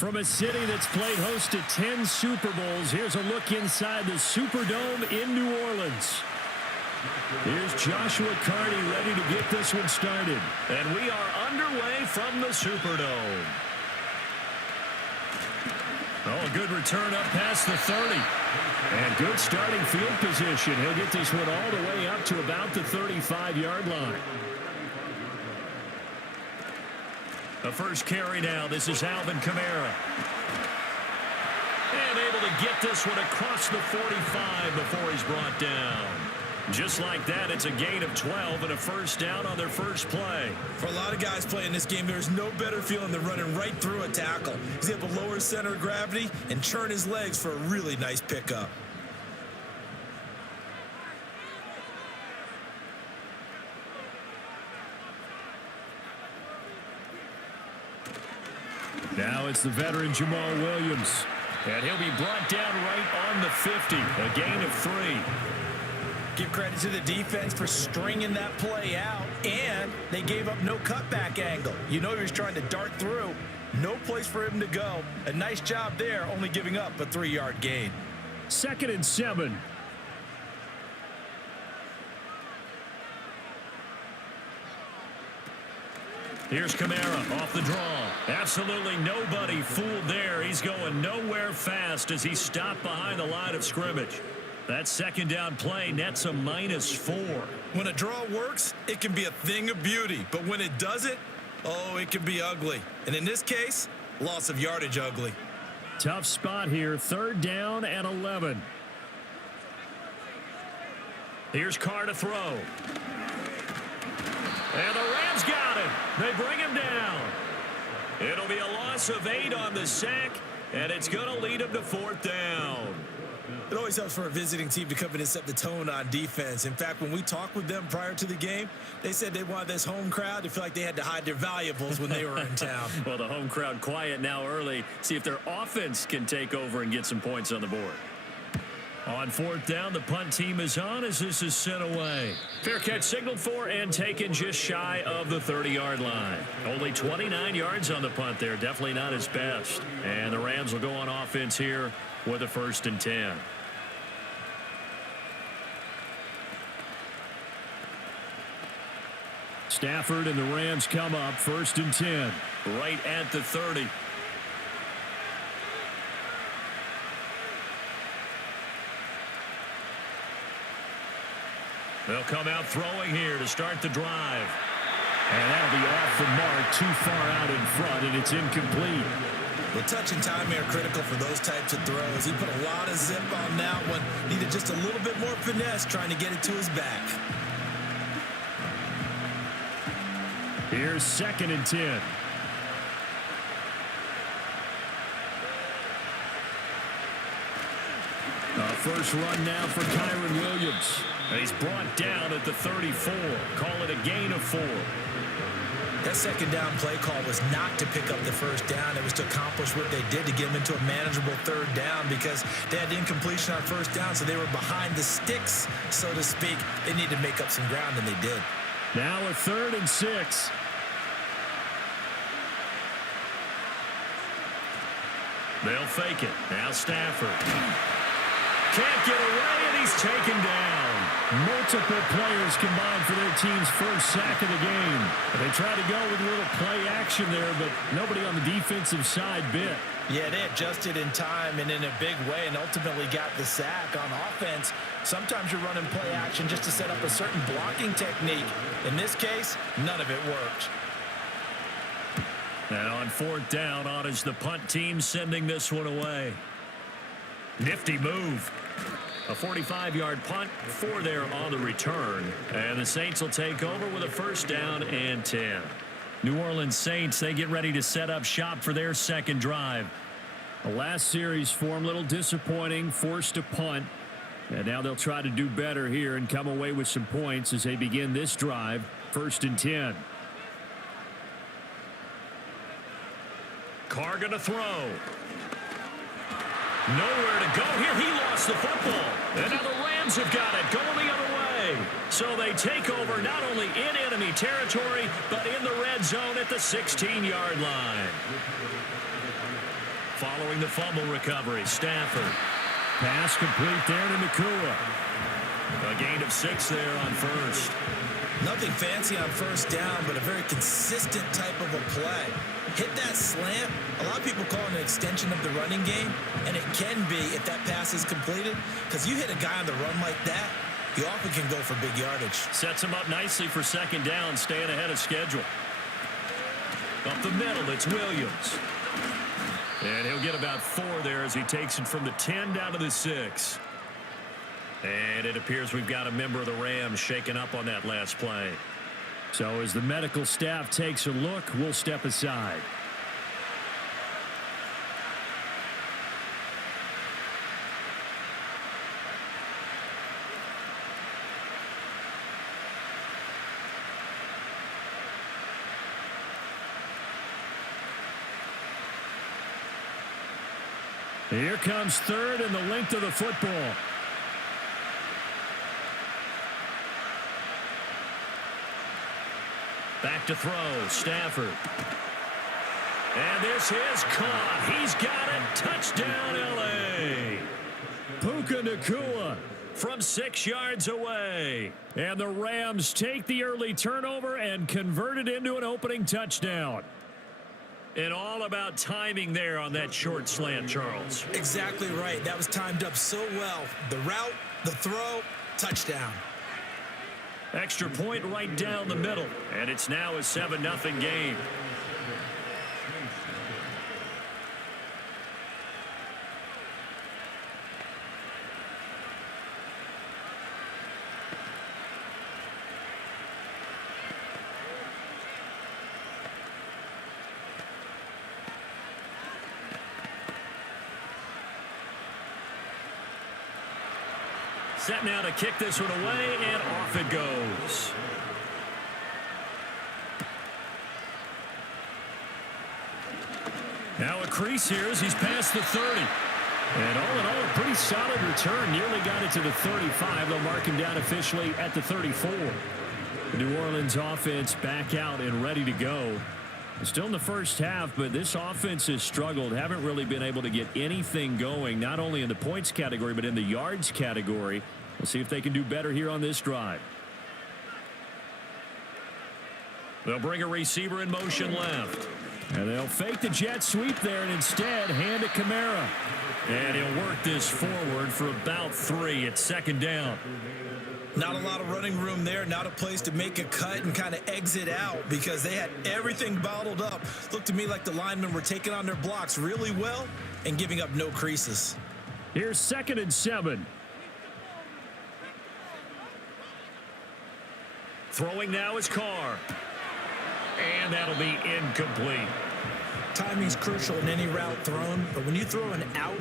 From a city that's played host to 10 Super Bowls, here's a look inside the Superdome in New Orleans. Here's Joshua Carr ready to get this one started. And we are underway from the Superdome. Oh, a good return up past the 30. And good starting field position. He'll get this one all the way up to about the 35-yard line. The first carry now. This is Alvin Kamara. And able to get this one across the 45 before he's brought down. Just like that, it's a gain of 12 and a first down on their first play. For a lot of guys playing this game, there's no better feeling than running right through a tackle. He's able to lower his center of gravity and churn his legs for a really nice pickup. Now it's the veteran Jamal Williams. And he'll be brought down right on the 50. A gain of 3. Give credit to the defense for stringing that play out. And they gave up no cutback angle. You know he was trying to dart through. No place for him to go. A nice job there, only giving up a 3-yard gain. 2nd and 7. Here's Kamara off the draw. Absolutely nobody fooled there. He's going nowhere fast as he's stopped behind the line of scrimmage. That second down play nets a -4. When a draw works, it can be a thing of beauty. But when it doesn't, oh, it can be ugly. And in this case, loss of yardage ugly. Tough spot here. 3rd down and 11. Here's Carr to throw. And the Rams got him. They bring him down. It'll be a loss of 8 on the sack, and it's going to lead him to 4th down. It always helps for a visiting team to come in and set the tone on defense. In fact, when we talked with them prior to the game, they said they wanted this home crowd to feel like they had to hide their valuables when they were in town. Well, the home crowd quiet now early. See if their offense can take over and get some points on the board. On 4th down, the punt team is on as this is sent away. Fair catch signaled for and taken just shy of the 30-yard line. Only 29 yards on the punt there. Definitely not his best. And the Rams will go on offense here with a 1st and 10. Stafford and the Rams come up 1st and 10. Right at the 30. They'll come out throwing here to start the drive. And that'll be off the mark, too far out in front, and it's incomplete. The touch and time are critical for those types of throws. He put a lot of zip on that one. Needed just a little bit more finesse trying to get it to his back. Here's 2nd and 10. First run now for Kyron Williams. He's brought down at the 34. Call it a gain of 4. That second down play call was not to pick up the first down. It was to accomplish what they did to get them into a manageable 3rd down because they had incompletion on 1st down, so they were behind the sticks, so to speak. They needed to make up some ground, and they did. Now a 3rd and 6. They'll fake it. Now Stafford. Can't get away, and he's taken down. Multiple players combined for their team's first sack of the game. They tried to go with a little play action there, but nobody on the defensive side bit. Yeah, they adjusted in time and in a big way and ultimately got the sack. On offense, sometimes you're running play action just to set up a certain blocking technique. In this case, none of it worked. And on 4th down, on is the punt team sending this one away. Nifty move. A 45-yard punt, 4 there on the return. And the Saints will take over with a 1st down and 10. New Orleans Saints, they get ready to set up shop for their second drive. The last series for them, a little disappointing, forced to punt. And now they'll try to do better here and come away with some points as they begin this drive, 1st and 10. Carr going to throw. Nowhere to go here. He lost the football. And now the Rams have got it going the other way. So they take over not only in enemy territory, but in the red zone at the 16-yard line. following the fumble recovery. Stafford. Pass complete there to Nakua. A gain of 6 there on first. Nothing fancy on first down, but a very consistent type of a play. Hit that slant. A lot of people call it an extension of the running game, and it can be if that pass is completed, because you hit a guy on the run like that, you often can go for big yardage. Sets him up nicely for second down, staying ahead of schedule. Up the middle, it's Williams. And he'll get about 4 there as he takes it from the 10 down to the 6. And it appears we've got a member of the Rams shaken up on that last play. So as the medical staff takes a look, we'll step aside. Here comes third and the length of the football. Back to throw, Stafford. And this is caught. He's got it. Touchdown, L.A. Puka Nakua from 6 yards away. And the Rams take the early turnover and convert it into an opening touchdown. And all about timing there on that short slant, Charles. Exactly right. That was timed up so well. The route, the throw, touchdown. Extra point right down the middle. And it's now a 7-0 game. Set now to kick this one away, and off it goes. Now a crease here as he's past the 30. And all in all, a pretty solid return. Nearly got it to the 35. They'll mark him down officially at the 34. The New Orleans offense back out and ready to go. Still in the first half, but this offense has struggled. Haven't really been able to get anything going, not only in the points category, but in the yards category. We'll see if they can do better here on this drive. They'll bring a receiver in motion left. And they'll fake the jet sweep there and instead hand it Kamara. And he'll work this forward for about 3 at second down. Not a lot of running room there, not a place to make a cut and kind of exit out because they had everything bottled up. Looked to me like the linemen were taking on their blocks really well and giving up no creases. Here's 2nd and 7. Throwing now is Carr. And that'll be incomplete. Timing's crucial in any route thrown, but when you throw an out,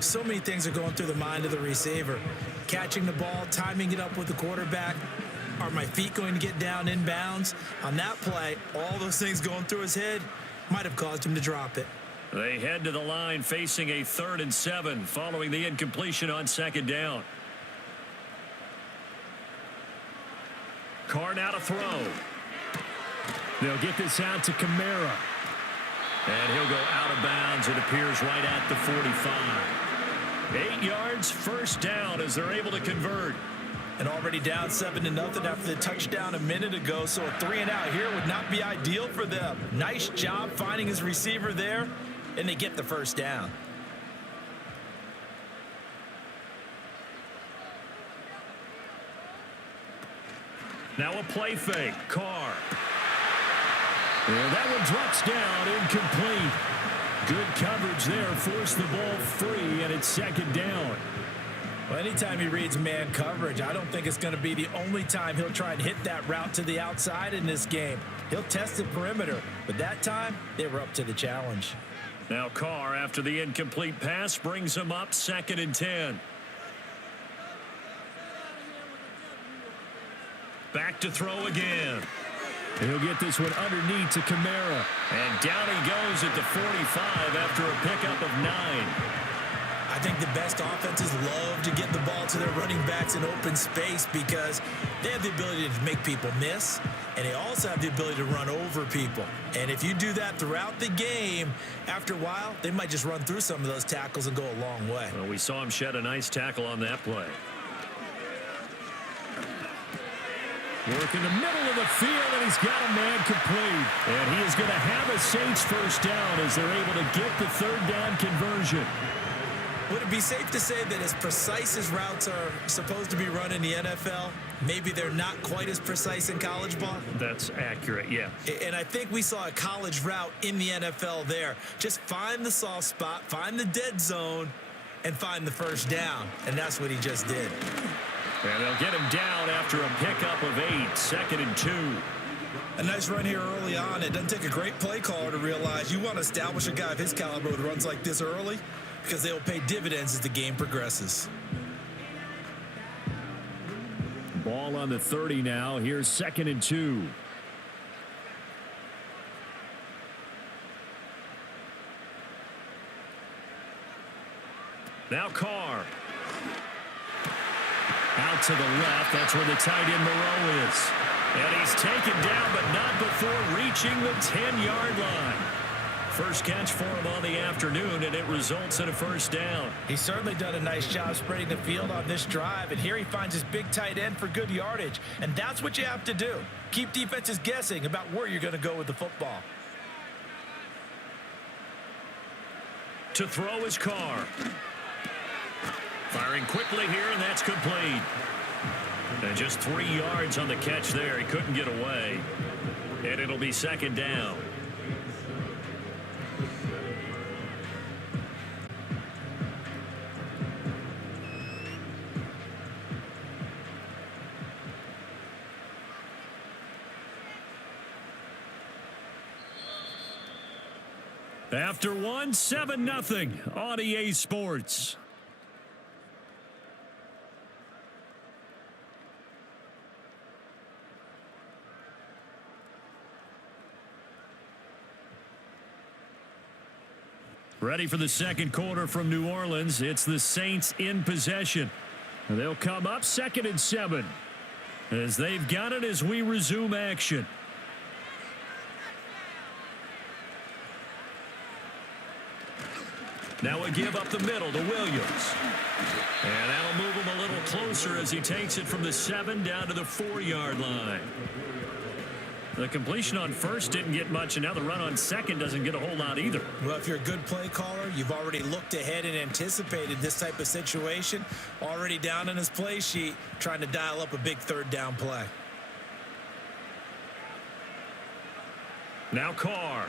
so many things are going through the mind of the receiver. Catching the ball, timing it up with the quarterback. Are my feet going to get down in bounds? On that play, all those things going through his head might have caused him to drop it. They head to the line facing a 3rd and 7 following the incompletion on second down. Carr now to throw. They'll get this out to Kamara. And he'll go out of bounds. It appears right at the 45. 8 yards, first down as they're able to convert. And already down 7-0 after the touchdown a minute ago. So a 3-and-out here would not be ideal for them. Nice job finding his receiver there. And they get the first down. Now a play fake. Carr. And that one drops down, incomplete. Good coverage there, forced the ball free, and it's second down. Well, anytime he reads man coverage, I don't think it's going to be the only time he'll try and hit that route to the outside in this game. He'll test the perimeter, but that time, they were up to the challenge. Now Carr, after the incomplete pass, brings him up 2nd and 10. Back to throw again. He'll get this one underneath to Kamara. And down he goes at the 45 after a pickup of 9. I I think the best offenses love to get the ball to their running backs in open space because they have the ability to make people miss, and they also have the ability to run over people. And if you do that throughout the game, after a while, they might just run through some of those tackles and go a long way. Well, we saw him shed a nice tackle on that play. Work in the middle of the field, and he's got a man complete. And he is going to have a Saints first down as they're able to get the third down conversion. Would it be safe to say that as precise as routes are supposed to be run in the NFL, maybe they're not quite as precise in college ball? That's accurate, yeah. And I think we saw a college route in the NFL there. Just find the soft spot, find the dead zone, and find the first down. And that's what he just did. And they'll get him down after a pickup of 8, 2nd and 2. A nice run here early on. It doesn't take a great play caller to realize you want to establish a guy of his caliber with runs like this early because they will pay dividends as the game progresses. Ball on the 30 now. Here's 2nd and 2. Now Carr. Out to the left. That's where the tight end Moreau is. And he's taken down, but not before reaching the 10-yard line. First catch for him on the afternoon, and it results in a first down. He's certainly done a nice job spreading the field on this drive, and here he finds his big tight end for good yardage. And that's what you have to do. Keep defenses guessing about where you're going to go with the football. To throw is Carr. Firing quickly here, and that's complete. And just 3 yards on the catch there. He couldn't get away. And it'll be 2nd down. After one, 7-0 on EA Sports. Ready for the second quarter from New Orleans. It's the Saints in possession. They'll come up 2nd and 7 as they've got it as we resume action. Now a give up the middle to Williams. And that'll move him a little closer as he takes it from the 7 down to the 4-yard line. The completion on first didn't get much, and now the run on second doesn't get a whole lot either. Well, if you're a good play caller, you've already looked ahead and anticipated this type of situation. Already down on his play sheet, trying to dial up a big third down play. Now Carr.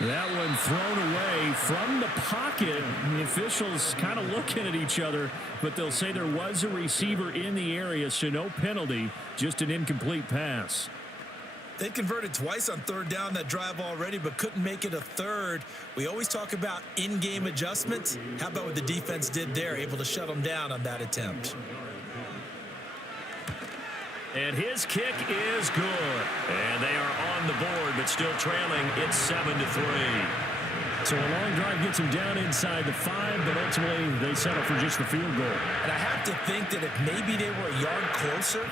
That one thrown away from the pocket. The officials kind of looking at each other, but they'll say there was a receiver in the area, so no penalty, just an incomplete pass. They converted twice on third down that drive already, but couldn't make it a third. We always talk about in-game adjustments. How about what the defense did there, able to shut them down on that attempt? And his kick is good. And they are on the board, but still trailing. It's 7-3. So a long drive gets them down inside the 5, but ultimately they settle for just the field goal. And I have to think that if maybe they were a yard closer,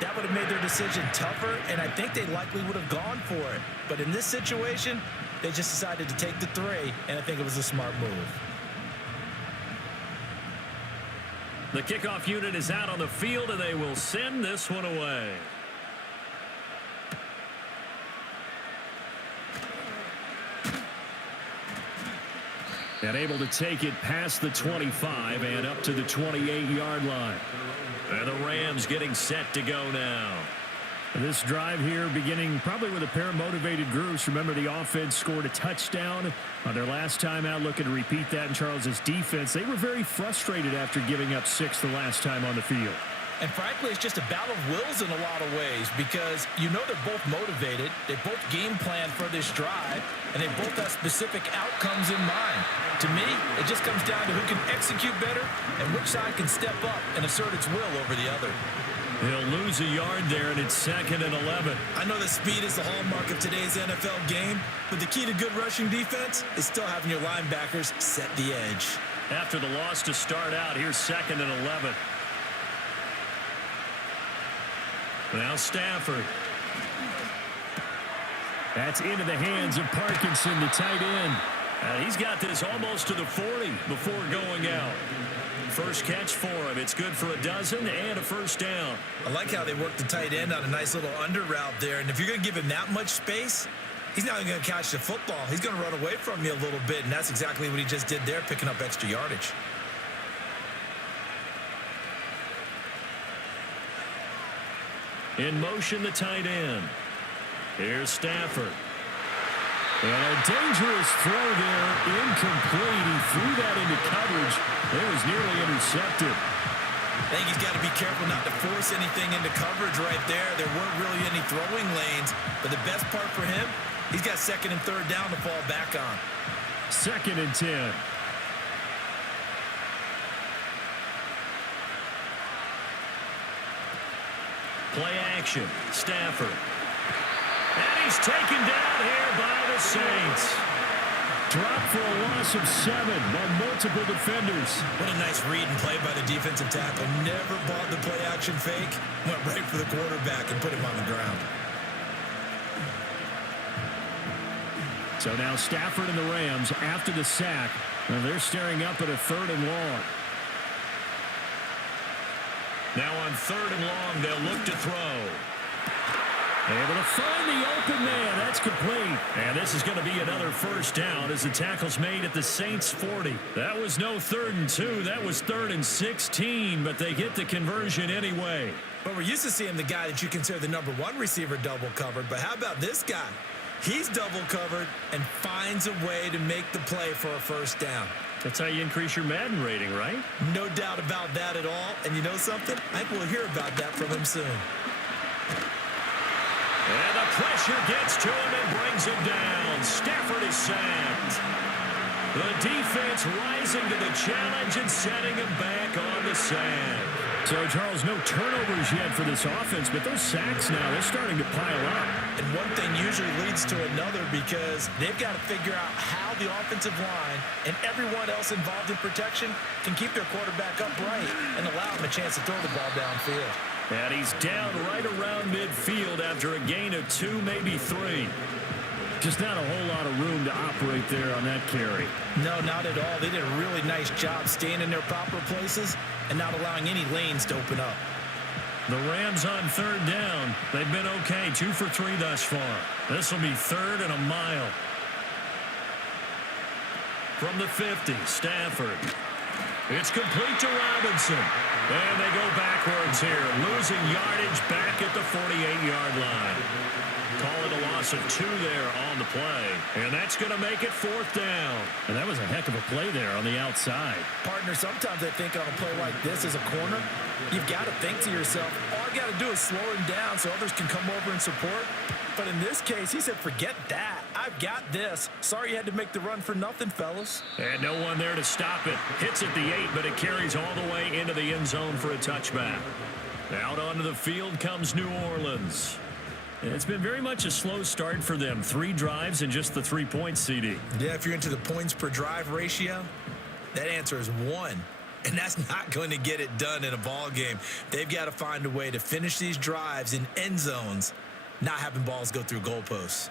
that would have made their decision tougher, and I think they likely would have gone for it. But in this situation, they just decided to take the 3, and I think it was a smart move. The kickoff unit is out on the field, and they will send this one away. And able to take it past the 25 and up to the 28-yard line. And the Rams getting set to go now. This drive here beginning probably with a pair of motivated groups. Remember, the offense scored a touchdown on their last time out. Looking to repeat that in Charles's defense. They were very frustrated after giving up 6 the last time on the field. And frankly, it's just a battle of wills in a lot of ways because you know they're both motivated. They both game plan for this drive, and they both have specific outcomes in mind. To me, it just comes down to who can execute better and which side can step up and assert its will over the other. He'll lose a yard there, and it's 2nd and 11. I know that speed is the hallmark of today's NFL game, but the key to good rushing defense is still having your linebackers set the edge. After the loss to start out, here's 2nd and 11. Now Stafford. That's into the hands of Parkinson, the tight end. He's got this almost to the 40 before going out. First catch for him. It's good for a dozen and a first down. I like how they work the tight end on a nice little under route there. And if you're going to give him that much space, he's not even going to catch the football. He's going to run away from you a little bit, and that's exactly what he just did there, picking up extra yardage. In motion, the tight end. Here's Stafford. And a dangerous throw there, incomplete. He threw that into coverage. It was nearly intercepted. I think he's got to be careful not to force anything into coverage right there. There weren't really any throwing lanes, but the best part for him, he's got 2nd and 3rd down to fall back on. 2nd and 10. Play action. Stafford. And he's taken down here by the Saints. Dropped for a loss of 7 by multiple defenders. What a nice read and play by the defensive tackle. Never bought the play action fake. Went right for the quarterback and put him on the ground. So now Stafford and the Rams, after the sack, they're staring up at a 3rd and long. Now on 3rd and long, they'll look to throw. Able to find the open man. That's complete. And this is going to be another first down as the tackle's made at the Saints 40. That was no 3rd and 2. That was 3rd and 16, but they get the conversion anyway. But we're used to seeing the guy that you consider the #1 receiver double covered. But how about this guy? He's double covered and finds a way to make the play for a first down. That's how you increase your Madden rating, right? No doubt about that at all. And you know something? I think we'll hear about that from him soon. And the pressure gets to him and brings him down. Stafford is sacked. The defense rising to the challenge and setting him back on the sack. So, Charles, no turnovers yet for this offense, but those sacks now, they're starting to pile up. And one thing usually leads to another because they've got to figure out how the offensive line and everyone else involved in protection can keep their quarterback upright and allow him a chance to throw the ball downfield. And he's down right around midfield after a gain of 2, maybe 3. Just not a whole lot of room to operate there on that carry. No, not at all. They did a really nice job staying in their proper places and not allowing any lanes to open up. The Rams on 3rd down. They've been okay, 2 for 3 thus far. This will be 3rd and a mile. From the 50, Stafford. It's complete to Robinson. And they go backwards here, losing yardage back at the 48-yard line. Call it a loss of 2 there on the play. And that's going to make it 4th down. And that was a heck of a play there on the outside. Partner, sometimes I think on a play like this as a corner, you've got to think to yourself, all I got to do is slow him down so others can come over and support. But in this case, he said, forget that. I've got this. Sorry you had to make the run for nothing, fellas. And no one there to stop it. Hits at the 8, but it carries all the way into the end zone for a touchback. Out onto the field comes New Orleans. It's been very much a slow start for them. 3 drives and just the 3 points, CD. Yeah, if you're into the points per drive ratio, that answer is 1. And that's not going to get it done in a ball game. They've got to find a way to finish these drives in end zones, not having balls go through goalposts.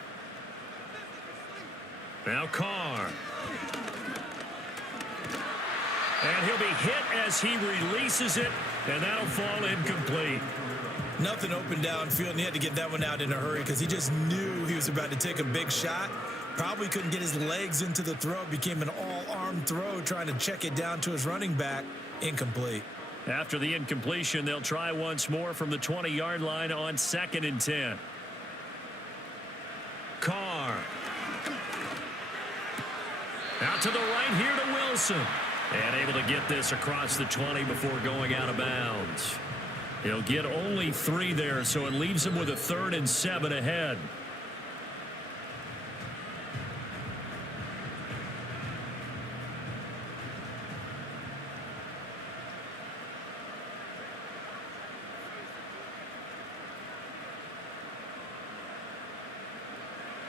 Now Carr. And he'll be hit as he releases it, and that'll fall incomplete. Nothing open downfield, and he had to get that one out in a hurry because he just knew he was about to take a big shot. Probably couldn't get his legs into the throw. Became an all-arm throw, trying to check it down to his running back. Incomplete. After the incompletion, they'll try once more from the 20-yard line on 2nd and 10. Carr. Out to the right here to Wilson. And able to get this across the 20 before going out of bounds. He'll get only 3 there, so it leaves him with a 3rd and 7 ahead.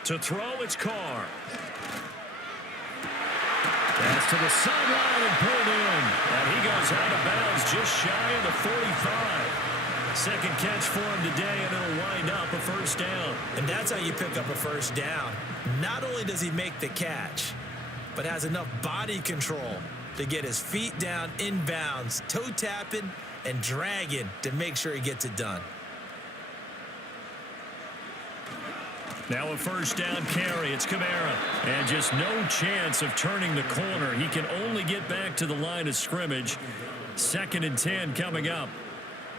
To throw, it's Carr. Pass to the sideline and pulled in. And he goes out of bounds just shy of the 45. Second catch for him today, and it'll wind up a first down. And that's how you pick up a first down. Not only does he make the catch, but has enough body control to get his feet down inbounds, toe tapping and dragging to make sure he gets it done. Now a first down carry. It's Kamara. And just no chance of turning the corner. He can only get back to the line of scrimmage. 2nd and 10 coming up.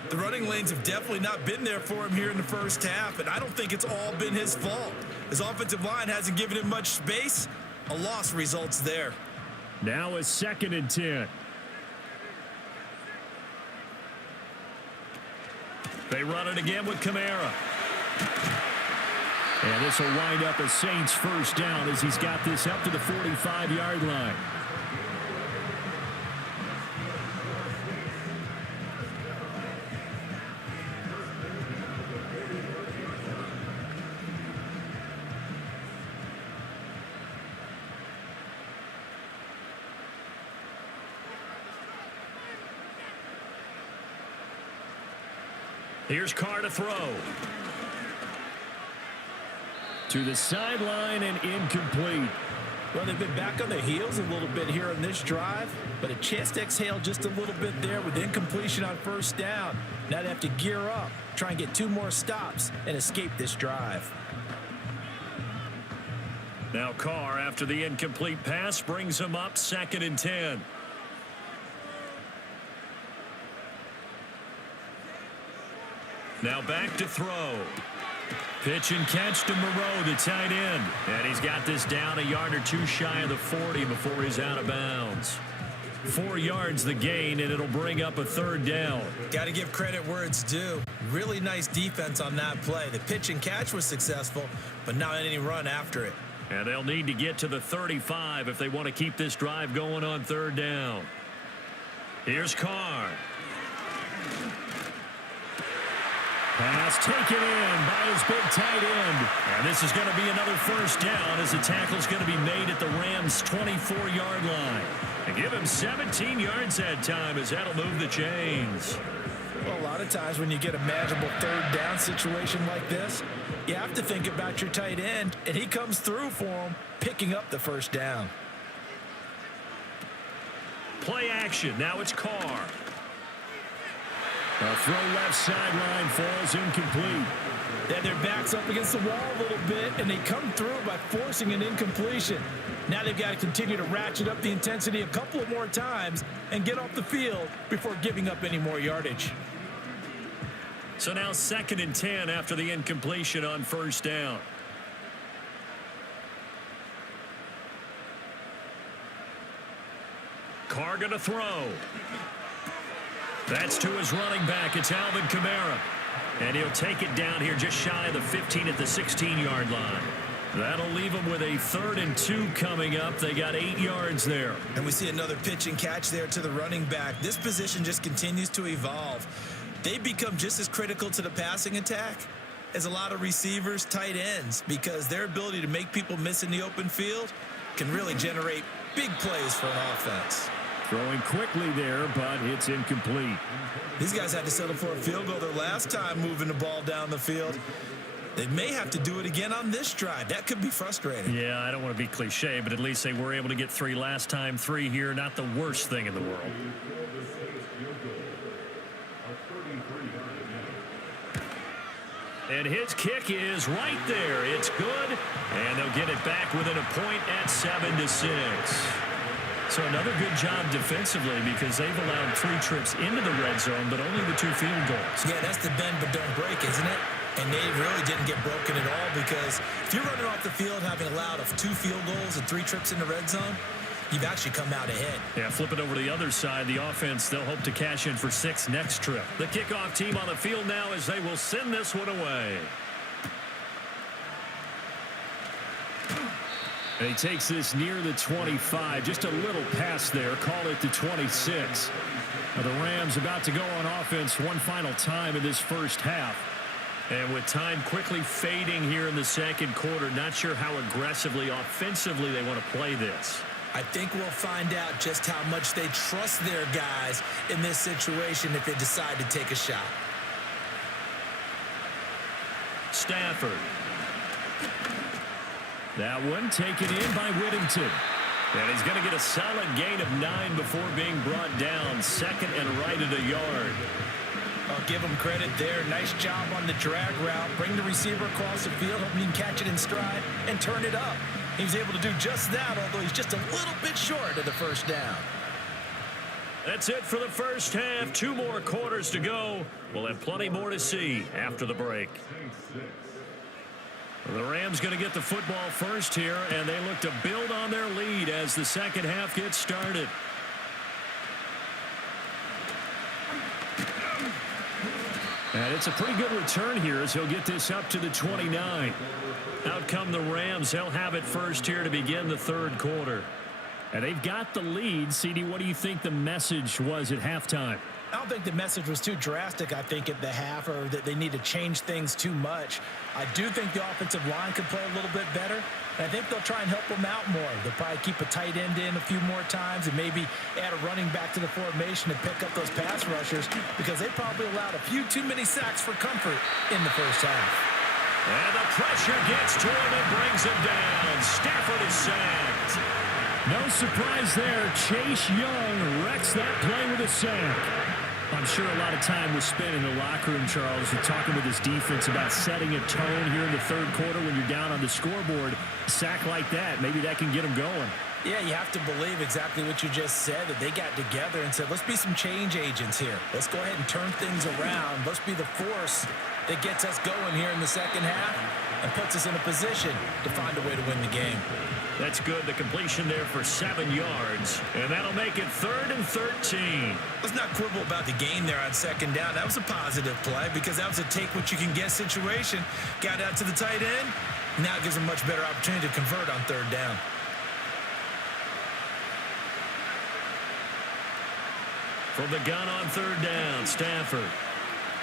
The running lanes have definitely not been there for him here in the first half, and I don't think it's all been his fault. His offensive line hasn't given him much space. A loss results there. Now a 2nd and 10. They run it again with Kamara. And this will wind up a Saints first down as he's got this up to the 45-yard line. Here's Carr to throw. To the sideline and incomplete. Well, they've been back on their heels a little bit here on this drive, but a chance to exhale just a little bit there with incompletion on first down. Now they have to gear up, try and get 2 more stops and escape this drive. Now Carr, after the incomplete pass, brings him up 2nd and 10. Now back to throw. Pitch and catch to Moreau, the tight end. And he's got this down a yard or 2 shy of the 40 before he's out of bounds. 4 yards the gain, and it'll bring up a 3rd down. Got to give credit where it's due. Really nice defense on that play. The pitch and catch was successful, but not any run after it. And they'll need to get to the 35 if they want to keep this drive going on 3rd down. Here's Carr. Pass taken in by his big tight end. And this is going to be another first down as the tackle's going to be made at the Rams' 24-yard line. And give him 17 yards that time as that'll move the chains. Well, a lot of times when you get a manageable 3rd down situation like this, you have to think about your tight end, and he comes through for him, picking up the first down. Play action. Now it's Carr. A throw left sideline falls incomplete. Then their backs up against the wall a little bit, and they come through by forcing an incompletion. Now they've got to continue to ratchet up the intensity a couple of more times and get off the field before giving up any more yardage. So now 2nd and 10 after the incompletion on first down. Carr going to throw. That's to his running back. It's Alvin Kamara. And he'll take it down here just shy of the 15 at the 16-yard line. That'll leave them with a 3rd and 2 coming up. They got 8 yards there. And we see another pitch and catch there to the running back. This position just continues to evolve. They become just as critical to the passing attack as a lot of receivers, tight ends, because their ability to make people miss in the open field can really generate big plays for an offense. Throwing quickly there, but it's incomplete. These guys had to settle for a field goal their last time moving the ball down the field. They may have to do it again on this drive. That could be frustrating. Yeah, I don't want to be cliche, but at least they were able to get 3 last time. 3 here, not the worst thing in the world. And his kick is right there. It's good, and they'll get it back within a point at 7-6. So another good job defensively because they've allowed 3 trips into the red zone, but only the 2 field goals. Yeah, that's the bend but don't break, isn't it? And they really didn't get broken at all because if you're running off the field having allowed 2 field goals and 3 trips in the red zone, you've actually come out ahead. Yeah, flip it over to the other side. The offense, they'll hope to cash in for 6 next trip. The kickoff team on the field now as they will send this one away. And he takes this near the 25, just a little pass there, call it the 26. Now the Rams about to go on offense one final time in this first half. And with time quickly fading here in the second quarter, not sure how aggressively, offensively they want to play this. I think we'll find out just how much they trust their guys in this situation if they decide to take a shot. Stafford. That one taken in by Whittington. And he's going to get a solid gain of 9 before being brought down. Second and right at a yard. I'll give him credit there. Nice job on the drag route. Bring the receiver across the field, hoping he can catch it in stride and turn it up. He was able to do just that, although he's just a little bit short of the first down. That's it for the first half. 2 more quarters to go. We'll have plenty more to see after the break. The Rams going to get the football first here, and they look to build on their lead as the second half gets started. And it's a pretty good return here as he'll get this up to the 29. Out come the Rams. They'll have it first here to begin the third quarter. And they've got the lead. CD, what do you think the message was at halftime? I don't think the message was too drastic, I think, at the half, or that they need to change things too much. I do think the offensive line could play a little bit better. And I think they'll try and help them out more. They'll probably keep a tight end in a few more times and maybe add a running back to the formation to pick up those pass rushers, because they probably allowed a few too many sacks for comfort in the first half. And the pressure gets to him and brings him down. Stafford is sacked. No surprise there. Chase Young wrecks that play with a sack. I'm sure a lot of time was spent in the locker room, Charles, with talking with his defense about setting a tone here in the third quarter when you're down on the scoreboard. A sack like that, maybe that can get them going. Yeah, you have to believe exactly what you just said, that they got together and said, let's be some change agents here. Let's go ahead and turn things around. Let's be the force that gets us going here in the second half and puts us in a position to find a way to win the game. That's good. The completion there for 7 yards. And that'll make it 3rd and 13. Let's not quibble about the gain there on second down. That was a positive play because that was a take-what-you-can-get situation. Got out to the tight end. Now it gives them a much better opportunity to convert on third down. From the gun on third down, Stafford.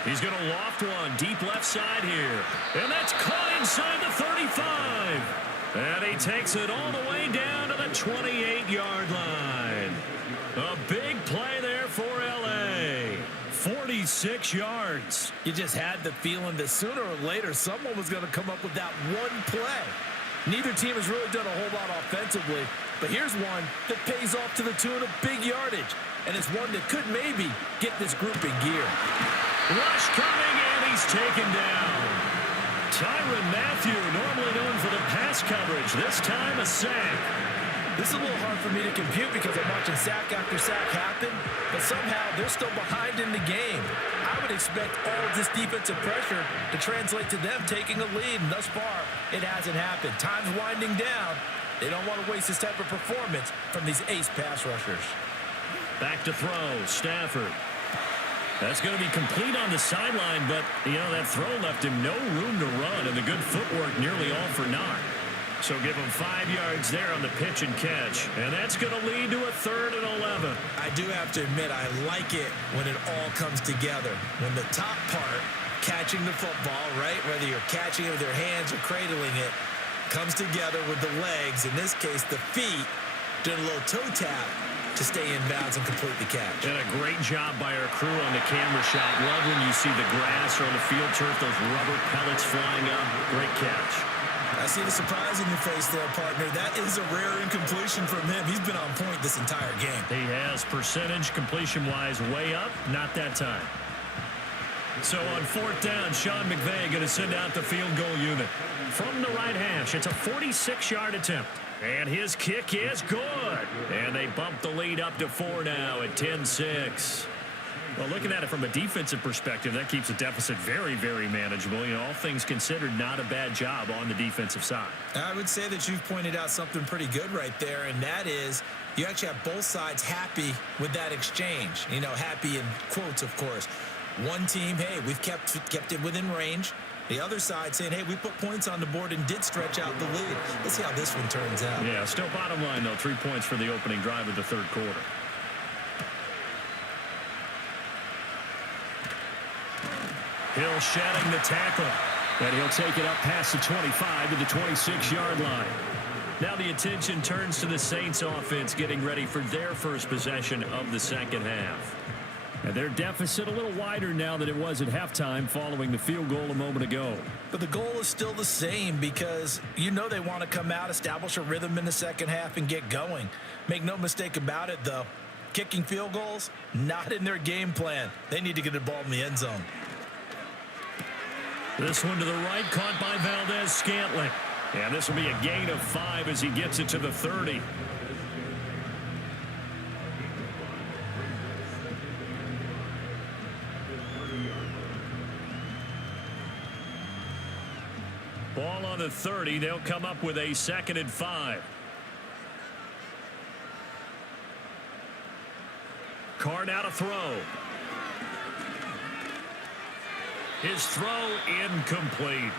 He's going to loft one deep left side here. And that's caught inside the 35. And he takes it all the way down to the 28-yard line. A big play there for L.A. 46 yards. You just had the feeling that sooner or later someone was going to come up with that one play. Neither team has really done a whole lot offensively, but here's one that pays off to the tune of big yardage, and it's one that could maybe get this group in gear. Rush coming, and he's taken down. Tyrann Mathieu, normally known for the pass coverage, this time a sack. This is a little hard for me to compute because I'm watching sack after sack happen, but somehow they're still behind in the game. I would expect all of this defensive pressure to translate to them taking a lead, and thus far, it hasn't happened. Time's winding down. They don't want to waste this type of performance from these ace pass rushers. Back to throw, Stafford. That's going to be complete on the sideline, but, that throw left him no room to run, and the good footwork nearly all for naught. So give him 5 yards there on the pitch and catch, and that's going to lead to a 3rd and 11. I do have to admit, I like it when it all comes together. When the top part, catching the football, right, whether you're catching it with your hands or cradling it, comes together with the legs, in this case the feet, doing a little toe tap to stay in bounds and complete the catch. And a great job by our crew on the camera shot. Love when you see the grass or on the field turf, those rubber pellets flying up. Great catch. I see the surprise in your face there, partner. That is a rare incompletion from him. He's been on point this entire game. He has. Percentage completion-wise way up. Not that time. So on 4th down, Sean McVay going to send out the field goal unit. From the right hash, it's a 46-yard attempt. And his kick is good. And they bump the lead up to 4 now at 10-6. Well, looking at it from a defensive perspective, that keeps the deficit very, very manageable. All things considered, not a bad job on the defensive side. I would say that you've pointed out something pretty good right there, and that is you actually have both sides happy with that exchange. Happy in quotes, of course. One team, hey, we've kept it within range. The other side saying, hey, we put points on the board and did stretch out the lead. Let's see how this one turns out. Yeah, still bottom line, though, 3 points for the opening drive of the third quarter. Hill Still shedding the tackle. And he'll take it up past the 25 to the 26-yard line. Now the attention turns to the Saints offense getting ready for their first possession of the second half. And their deficit a little wider now than it was at halftime following the field goal a moment ago. But the goal is still the same because you know they want to come out, establish a rhythm in the second half, and get going. Make no mistake about it, though. Kicking field goals, not in their game plan. They need to get the ball in the end zone. This one to the right, caught by Valdez-Scantling. And this will be a gain of 5 as he gets it to the 30. Ball on the 30. They'll come up with a 2nd and 5. Carr now to throw. His throw incomplete.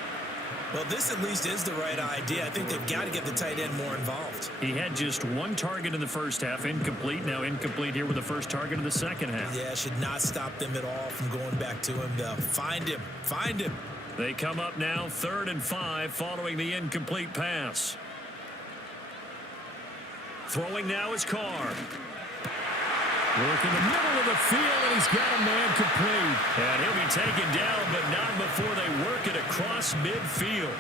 Well, this at least is the right idea. I think they've got to get the tight end more involved. He had just 1 target in the first half, incomplete. Now incomplete here with the first target of the second half. Yeah, should not stop them at all from going back to him. They'll find him. Find him. They come up now 3rd and 5 following the incomplete pass. Throwing now is Carr. Work in the middle of the field, and he's got a man complete. And he'll be taken down, but not before they work it across midfield.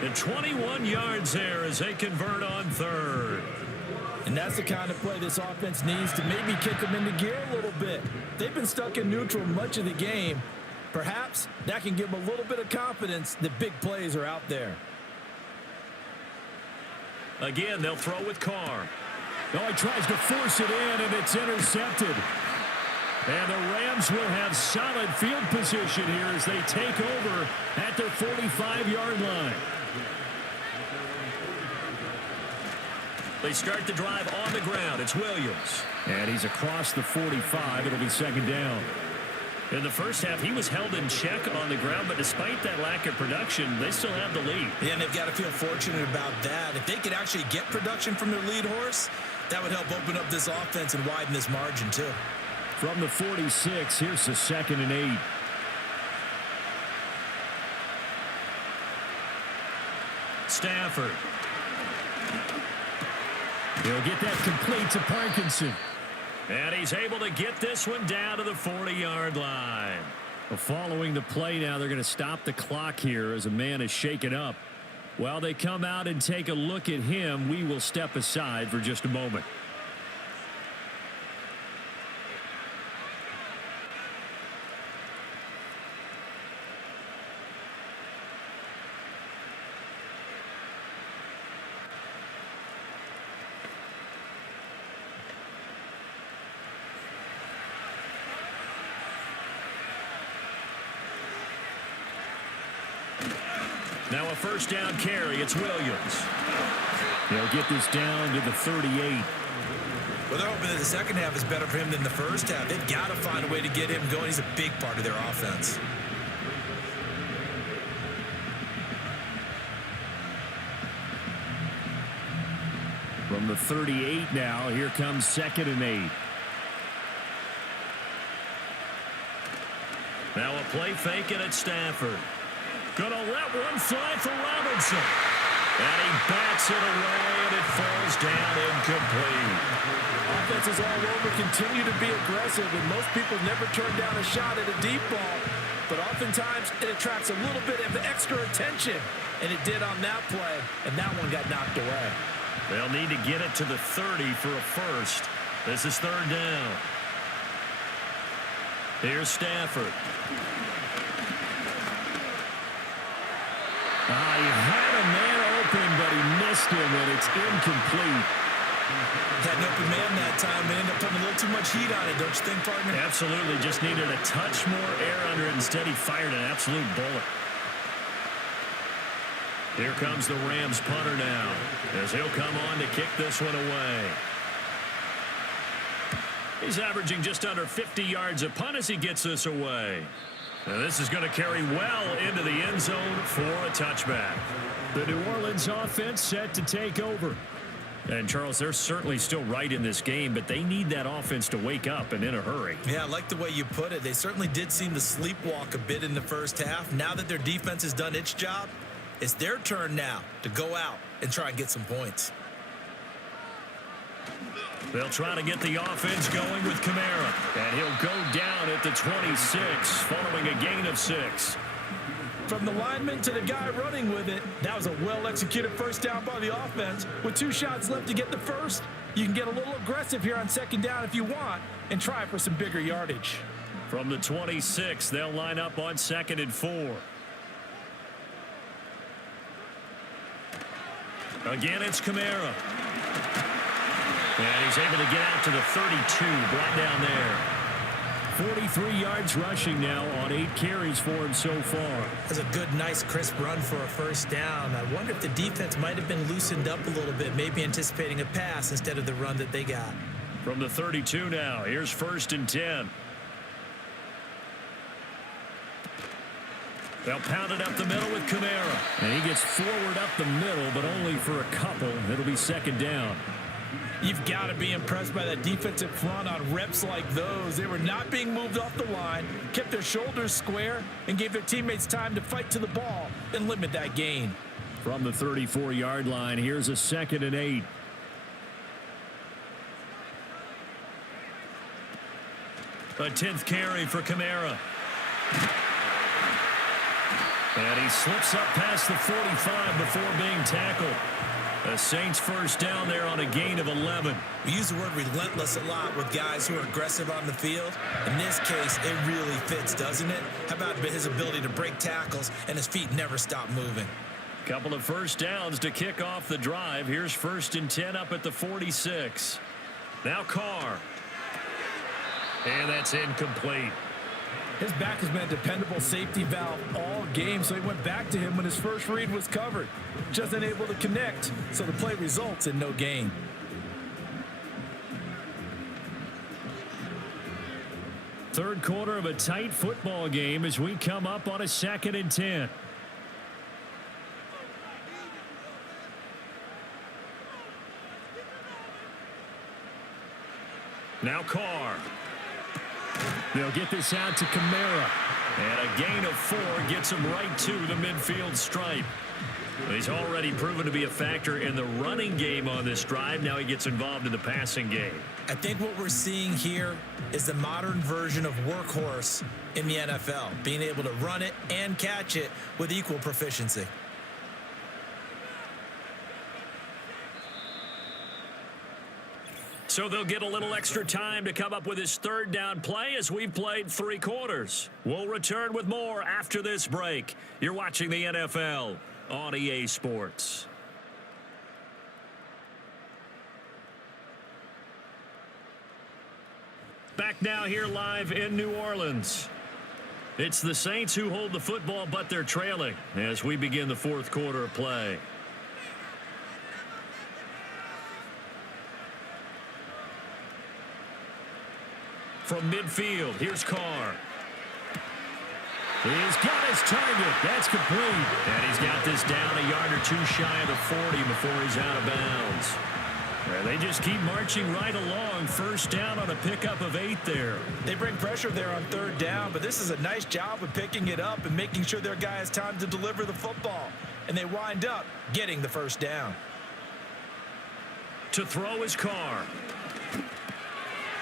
And 21 yards there as they convert on 3rd. And that's the kind of play this offense needs to maybe kick them into gear a little bit. They've been stuck in neutral much of the game. Perhaps that can give them a little bit of confidence that big plays are out there. Again, they'll throw with Carr. Oh, he tries to force it in, and it's intercepted. And the Rams will have solid field position here as they take over at their 45-yard line. They start the drive on the ground. It's Williams. And he's across the 45. It'll be 2nd down. In the first half, he was held in check on the ground, but despite that lack of production, they still have the lead. Yeah, and they've got to feel fortunate about that. If they could actually get production from their lead horse, that would help open up this offense and widen this margin, too. From the 46, here's the 2nd and 8. Stafford. He'll get that complete to Parkinson. And he's able to get this one down to the 40-yard line. Well, following the play now, they're going to stop the clock here as a man is shaken up. While they come out and take a look at him, we will step aside for just a moment. Now a 1st down carry. It's Williams. They'll get this down to the 38. Well, they're hoping that the second half is better for him than the first half. They've got to find a way to get him going. He's a big part of their offense. From the 38 now, here comes 2nd and 8. Now a play fake it at Stafford. Gonna let one fly for Robinson. And he bats it away, and it falls down incomplete. Offenses all over continue to be aggressive, and most people never turn down a shot at a deep ball. But oftentimes, it attracts a little bit of extra attention. And it did on that play, and that one got knocked away. They'll need to get it to the 30 for a first. This is 3rd down. Here's Stafford. He had a man open, but he missed him, and it's incomplete. Had an open man that time and ended up putting a little too much heat on it, don't you think, partner? Absolutely. Just needed a touch more air under it. Instead, he fired an absolute bullet. Here comes the Rams punter now, as he'll come on to kick this one away. He's averaging just under 50 yards a punt as he gets this away. And this is going to carry well into the end zone for a touchback. The New Orleans offense set to take over. And, Charles, they're certainly still right in this game, but they need that offense to wake up and in a hurry. Yeah, I like the way you put it. They certainly did seem to sleepwalk a bit in the first half. Now that their defense has done its job, it's their turn now to go out and try and get some points. They'll try to get the offense going with Kamara. And he'll go down at the 26 following a gain of 6. From the lineman to the guy running with it, that was a well-executed first down by the offense. With 2 shots left to get the first, you can get a little aggressive here on second down if you want and try for some bigger yardage. From the 26, they'll line up on 2nd and 4. Again, it's Kamara. And he's able to get out to the 32, brought down there. 43 yards rushing now on 8 carries for him so far. That's a good, nice, crisp run for a first down. I wonder if the defense might have been loosened up a little bit, maybe anticipating a pass instead of the run that they got. From the 32 now, here's 1st and 10. They'll pound it up the middle with Kamara. And he gets forward up the middle, but only for a couple. It'll be 2nd down. You've got to be impressed by that defensive front on reps like those. They were not being moved off the line, kept their shoulders square, and gave their teammates time to fight to the ball and limit that gain. From the 34-yard line, here's a 2nd and 8. A 10th carry for Kamara. And he slips up past the 45 before being tackled. The Saints first down there on a gain of 11. We use the word relentless a lot with guys who are aggressive on the field. In this case, it really fits, doesn't it? How about his ability to break tackles and his feet never stop moving? Couple of first downs to kick off the drive. Here's 1st and 10 up at the 46. Now Carr. And that's incomplete. His back has been a dependable safety valve all game, so he went back to him when his first read was covered. Just unable to connect, so the play results in no gain. Third quarter of a tight football game as we come up on a 2nd and 10. Now Carr. They'll get this out to Kamara. And a gain of 4 gets him right to the midfield stripe. He's already proven to be a factor in the running game on this drive. Now he gets involved in the passing game. I think what we're seeing here is the modern version of workhorse in the NFL, being able to run it and catch it with equal proficiency. So they'll get a little extra time to come up with his 3rd down play as we've played 3 quarters. We'll return with more after this break. You're watching the NFL on EA Sports. Back now here live in New Orleans. It's the Saints who hold the football, but they're trailing as we begin the 4th quarter of play. From midfield, here's Carr. He's got his target. That's complete. And he's got this down a yard or 2 shy of the 40 before he's out of bounds. And they just keep marching right along. First down on a pickup of 8 there. They bring pressure there on 3rd down, but this is a nice job of picking it up and making sure their guy has time to deliver the football. And they wind up getting the first down. To throw is Carr.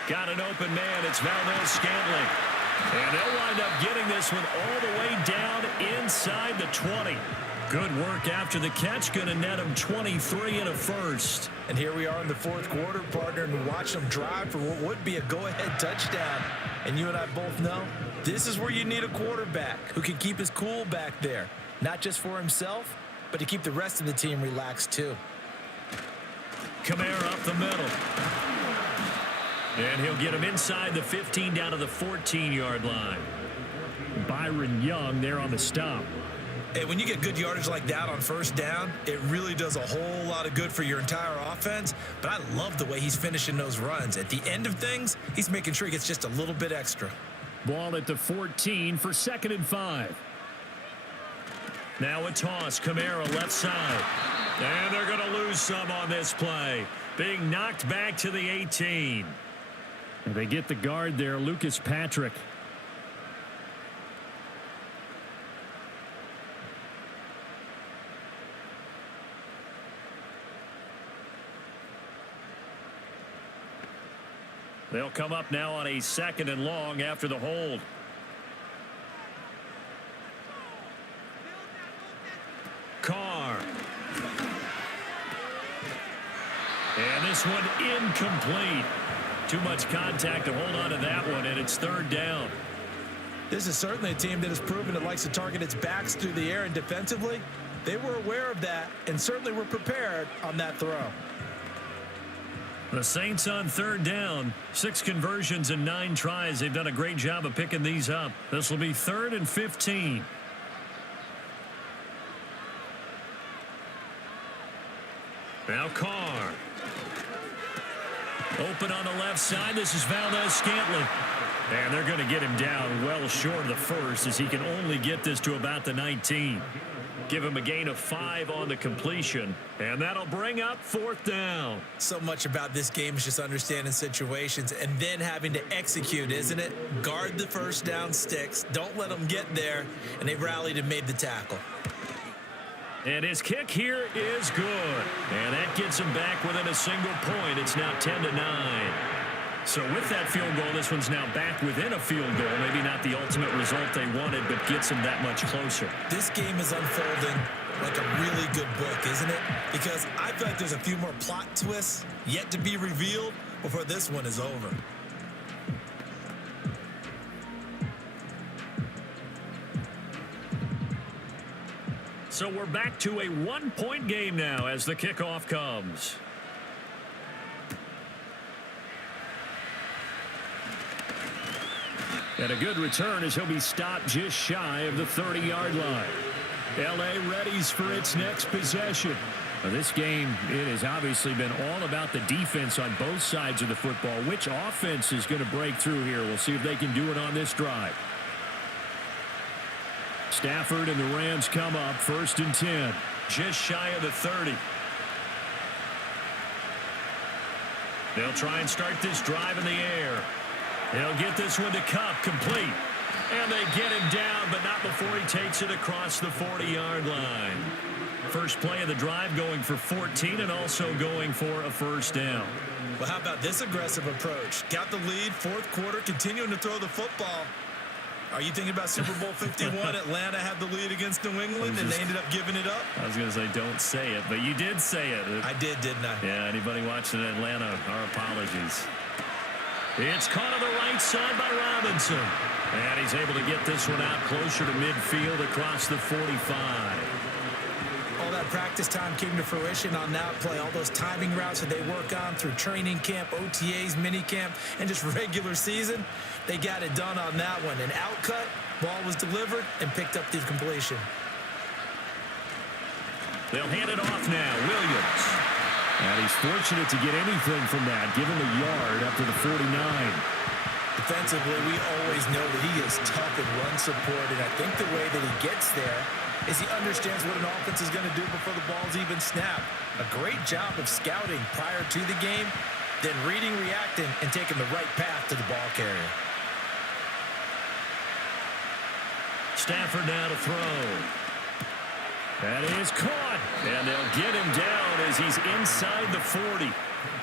Got an open man. It's Valdez-Scantling. And they'll wind up getting this one all the way down inside the 20. Good work after the catch. Going to net him 23 and a first. And here we are in the 4th quarter, partner, and watch them drive for what would be a go-ahead touchdown. And you and I both know this is where you need a quarterback who can keep his cool back there. Not just for himself, but to keep the rest of the team relaxed too. Kamara up the middle. And he'll get him inside the 15 down to the 14-yard line. Byron Young there on the stop. Hey, when you get good yardage like that on first down, it really does a whole lot of good for your entire offense. But I love the way he's finishing those runs. At the end of things, he's making sure he gets just a little bit extra. Ball at the 14 for 2nd and 5. Now a toss. Kamara left side. And they're going to lose some on this play. Being knocked back to the 18. And they get the guard there, Lucas Patrick. They'll come up now on a 2nd and long after the hold. Carr. And this one incomplete. Too much contact to hold on to that one, and it's 3rd down. This is certainly a team that has proven it likes to target its backs through the air, and defensively, they were aware of that and certainly were prepared on that throw. The Saints on 3rd down. 6 conversions and 9 tries. They've done a great job of picking these up. This will be 3rd and 15. Now Carr. Open on the left side. This is Valdez-Scantling. And they're going to get him down well short of the first as he can only get this to about the 19. Give him a gain of 5 on the completion. And that'll bring up 4th down. So much about this game is just understanding situations and then having to execute, isn't it? Guard the first down sticks. Don't let them get there. And they rallied and made the tackle. And his kick here is good. And that gets him back within a single point. It's now 10-9. So with that field goal, this one's now back within a field goal. Maybe not the ultimate result they wanted, but gets them that much closer. This game is unfolding like a really good book, isn't it? Because I feel like there's a few more plot twists yet to be revealed before this one is over. So we're back to a 1-point game now as the kickoff comes. And a good return as he'll be stopped just shy of the 30-yard line. L.A. readies for its next possession. Now, this game, it has obviously been all about the defense on both sides of the football. Which offense is going to break through here? We'll see if they can do it on this drive. Stafford and the Rams come up 1st and 10. Just shy of the 30. They'll try and start this drive in the air. They'll get this one to Cup, complete. And they get him down, but not before he takes it across the 40-yard line. First play of the drive going for 14 and also going for a 1st down. Well, how about this aggressive approach? Got the lead, 4th quarter, continuing to throw the football. Are you thinking about Super Bowl 51? Atlanta had the lead against New England, and they ended up giving it up? I was going to say don't say it, but you did say it. I did, didn't I? Yeah, anybody watching Atlanta, our apologies. It's caught on the right side by Robinson. And he's able to get this one out closer to midfield across the 45. All that practice time came to fruition on that play. All those timing routes that they work on through training camp, OTAs, minicamp, and just regular season, they got it done on that one. An outcut, ball was delivered, and picked up the completion. They'll hand it off now. Williams. And he's fortunate to get anything from that, given the yard up to the 49. Defensively, we always know that he is tough in run support, and I think the way that he gets there is he understands what an offense is going to do before the ball's even snapped. A great job of scouting prior to the game, then reading, reacting, and taking the right path to the ball carrier. Stafford now to throw. That is caught. And they'll get him down as he's inside the 40.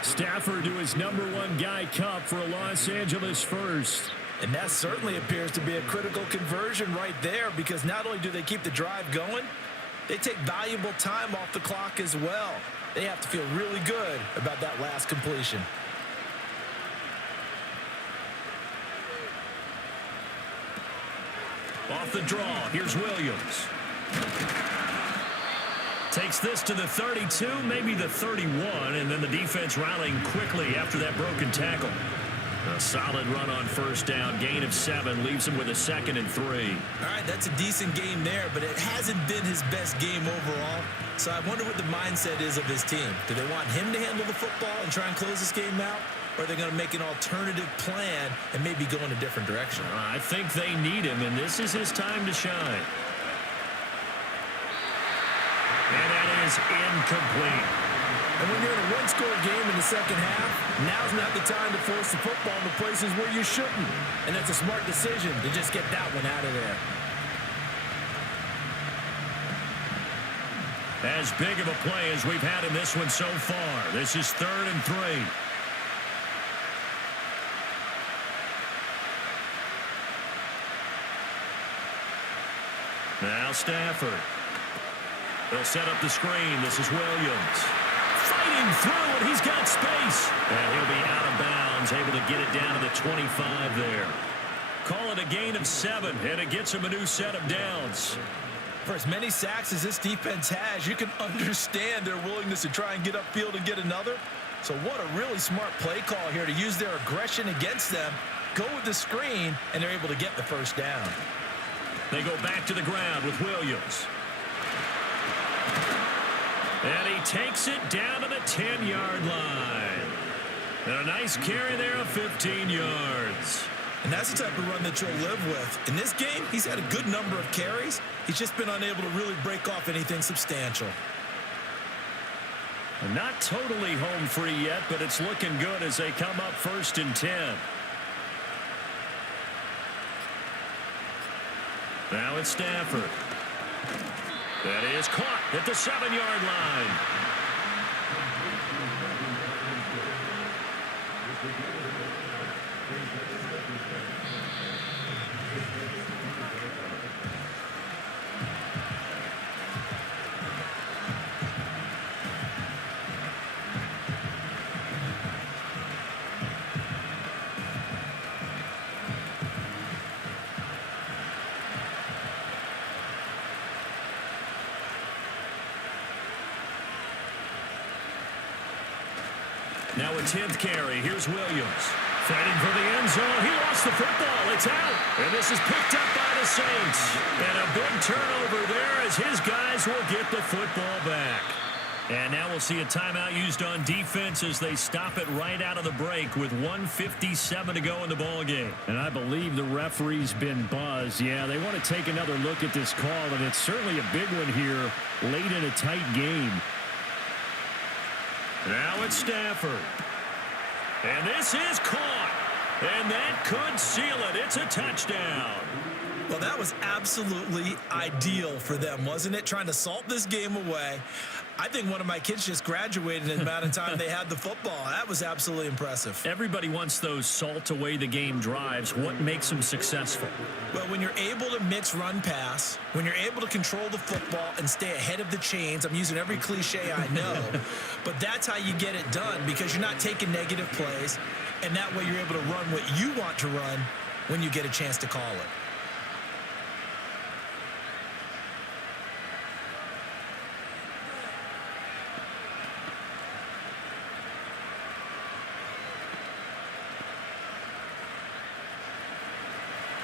Stafford to his #1 guy, Cup, for a Los Angeles first. And that certainly appears to be a critical conversion right there, because not only do they keep the drive going, they take valuable time off the clock as well. They have to feel really good about that last completion. Off the draw, here's Williams. Takes this to the 32, maybe the 31, and then the defense rallying quickly after that broken tackle. A solid run on 1st down, gain of 7, leaves him with a 2nd and 3. All right, that's a decent game there, but it hasn't been his best game overall. So I wonder what the mindset is of his team. Do they want him to handle the football and try and close this game out? Or are they going to make an alternative plan and maybe go in a different direction? I think they need him, and this is his time to shine. And that is incomplete. And when you're in a one-score game in the second half, now's not the time to force the football into places where you shouldn't. And that's a smart decision to just get that one out of there. As big of a play as we've had in this one so far. This is 3rd and 3. Now Stafford. They'll set up the screen. This is Williams. Fighting through, and he's got space. And he'll be out of bounds, able to get it down to the 25 there. Call it a gain of 7, and it gets him a new set of downs. For as many sacks as this defense has, you can understand their willingness to try and get upfield and get another. So what a really smart play call here to use their aggression against them, go with the screen, and they're able to get the first down. They go back to the ground with Williams. And he takes it down to the 10-yard line. And a nice carry there of 15 yards. And that's the type of run that you'll live with. In this game, he's had a good number of carries. He's just been unable to really break off anything substantial. Not totally home free yet, but it's looking good as they come up 1st and 10. Now it's Stafford. That is caught at the 7-yard line. Now a 10th carry. Here's Williams. Fighting for the end zone. He lost the football. It's out. And this is picked up by the Saints. And a big turnover there as his guys will get the football back. And now we'll see a timeout used on defense as they stop it right out of the break with 1:57 to go in the ballgame. And I believe the referee's been buzzed. Yeah, they want to take another look at this call, and it's certainly a big one here late in a tight game. Now it's Stafford. And this is caught. And that could seal it. It's a touchdown. Well, that was absolutely ideal for them, wasn't it? Trying to salt this game away. I think one of my kids just graduated in the amount of time they had the football. That was absolutely impressive. Everybody wants those salt away the game drives. What makes them successful? Well, when you're able to mix run pass, when you're able to control the football and stay ahead of the chains, I'm using every cliche I know, but that's how you get it done because you're not taking negative plays, and that way you're able to run what you want to run when you get a chance to call it.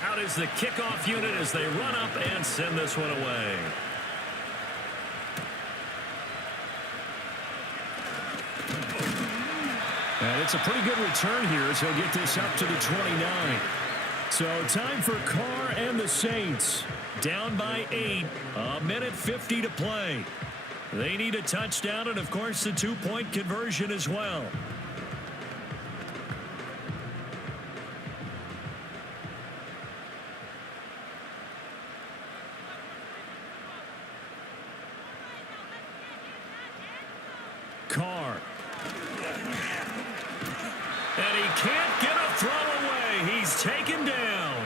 Out is the kickoff unit as they run up and send this one away. And it's a pretty good return here as he'll get this up to the 29. So time for Carr and the Saints. Down by 8, a minute 50 to play. They need a touchdown and, of course, the two-point conversion as well. Carr. And he can't get a throw away. He's taken down.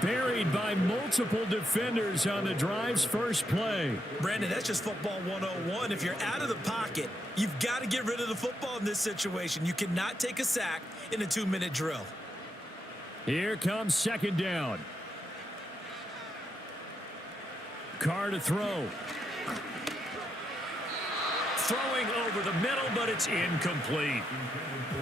Buried by multiple defenders on the drive's first play. Brandon, that's just football 101. If you're out of the pocket, you've got to get rid of the football in this situation. You cannot take a sack in a 2-minute drill. Here comes second down. Carr to throw. Throwing over the middle, but it's incomplete.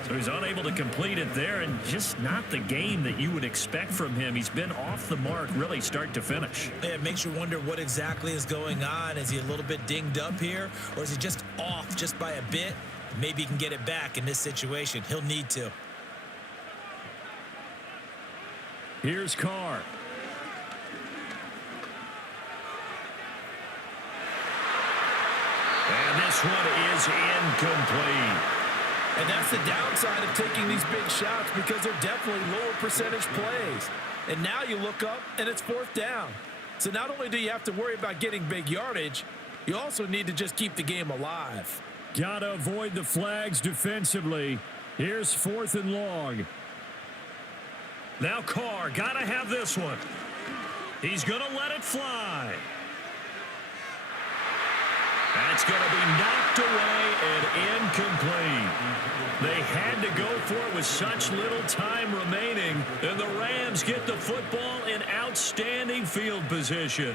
So he's unable to complete it there, and just not the game that you would expect from him. He's been off the mark, really, start to finish. Yeah, it makes you wonder what exactly is going on. Is he a little bit dinged up here, or is he just off just by a bit? Maybe he can get it back in this situation. He'll need to. Here's Carr. And this one is incomplete. And that's the downside of taking these big shots because they're definitely lower percentage plays. And now you look up, and it's 4th down. So not only do you have to worry about getting big yardage, you also need to just keep the game alive. Got to avoid the flags defensively. Here's 4th and long. Now Carr, got to have this one. He's going to let it fly. That's going to be knocked away and incomplete. They had to go for it with such little time remaining, and the Rams get the football in outstanding field position.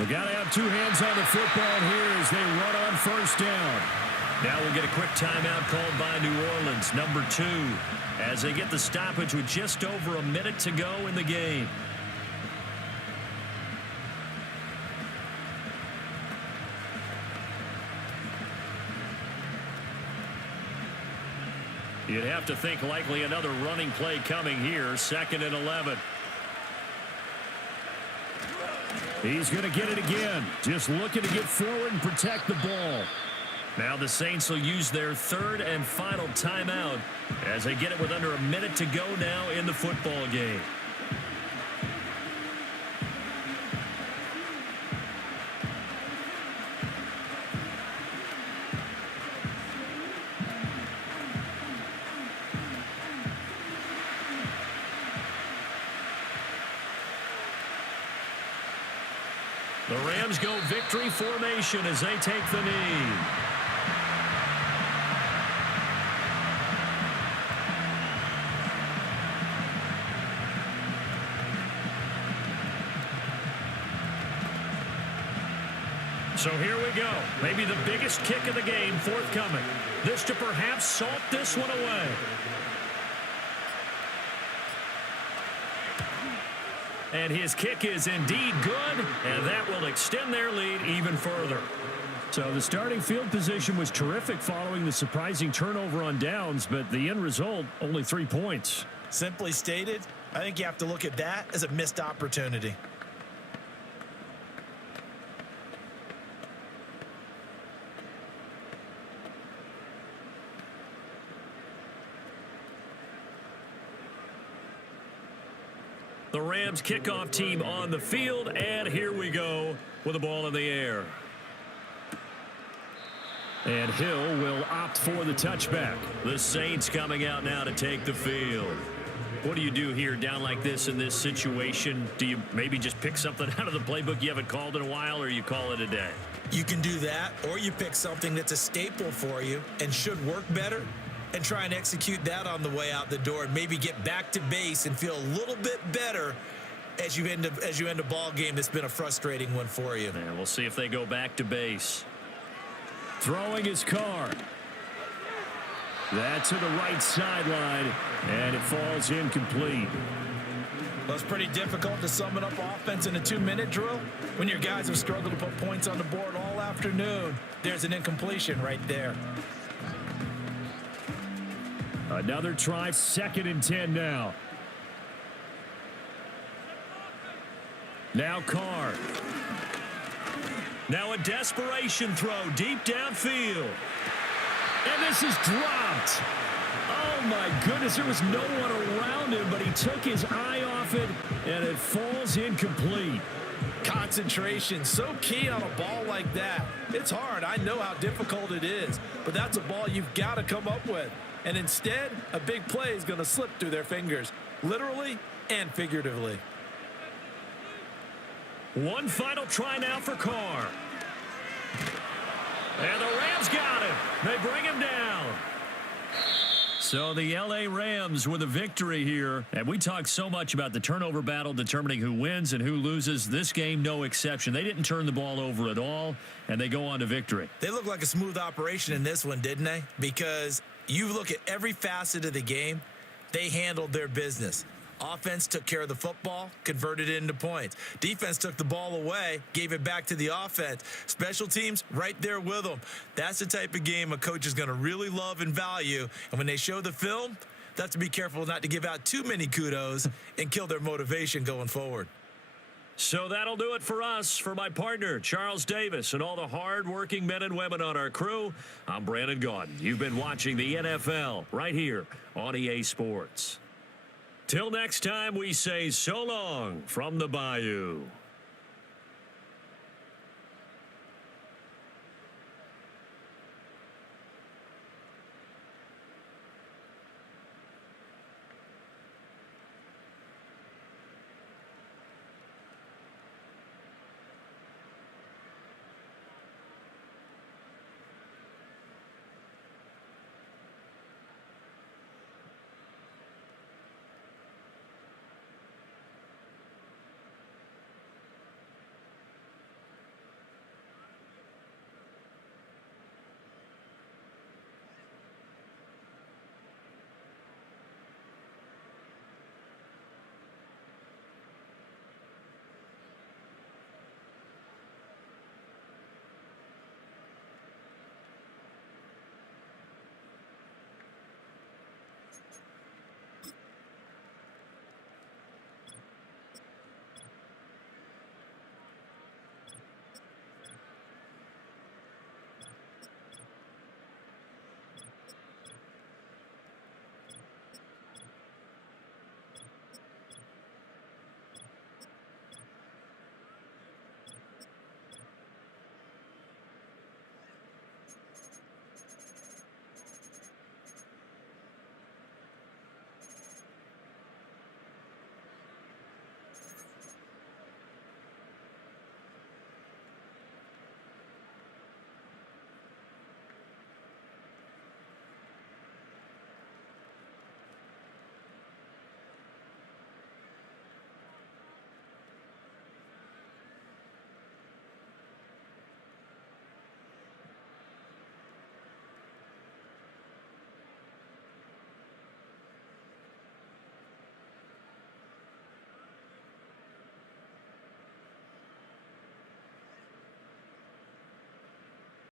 We got to have 2 hands on the football here as they run on 1st down. Now we'll get a quick timeout called by New Orleans, number 2, as they get the stoppage with just over a minute to go in the game. You'd have to think likely another running play coming here, 2nd and 11. He's going to get it again. Just looking to get forward and protect the ball. Now the Saints will use their 3rd and final timeout as they get it with under a minute to go now in the football game. The Rams go victory formation as they take the knee. So here we go. Maybe the biggest kick of the game forthcoming. This to perhaps salt this one away. And his kick is indeed good, and that will extend their lead even further. So the starting field position was terrific following the surprising turnover on downs, but the end result, only 3 points. Simply stated, I think you have to look at that as a missed opportunity. The Rams kickoff team on the field, and here we go with the ball in the air. And Hill will opt for the touchback. The Saints coming out now to take the field. What do you do here down like this in this situation? Do you maybe just pick something out of the playbook you haven't called in a while, or you call it a day? You can do that, or you pick something that's a staple for you and should work better and try and execute that on the way out the door and maybe get back to base and feel a little bit better as you end a ball game that's been a frustrating one for you. And we'll see if they go back to base. Throwing his Carr. That to the right sideline, and it falls incomplete. Well, it's pretty difficult to sum it up offense in a 2-minute drill when your guys have struggled to put points on the board all afternoon. There's an incompletion right there. Another try, 2nd and 10 now. Now Carr. Now a desperation throw deep downfield. And this is dropped. Oh, my goodness. There was no one around him, but he took his eye off it, and it falls incomplete. Concentration, so key on a ball like that. It's hard. I know how difficult it is, but that's a ball you've got to come up with. And instead, a big play is going to slip through their fingers, literally and figuratively. One final try now for Carr. And the Rams got him. They bring him down. So the L.A. Rams with a victory here. And we talk so much about the turnover battle determining who wins and who loses. This game, no exception. They didn't turn the ball over at all, and they go on to victory. They look like a smooth operation in this one, didn't they? Because you look at every facet of the game, they handled their business. Offense took care of the football, converted it into points. Defense took the ball away, gave it back to the offense. Special teams, right there with them. That's the type of game a coach is going to really love and value. And when they show the film, they have to be careful not to give out too many kudos and kill their motivation going forward. So that'll do it for us. For my partner, Charles Davis, and all the hard-working men and women on our crew, I'm Brandon Gaudin. You've been watching the NFL right here on EA Sports. Till next time, we say so long from the Bayou.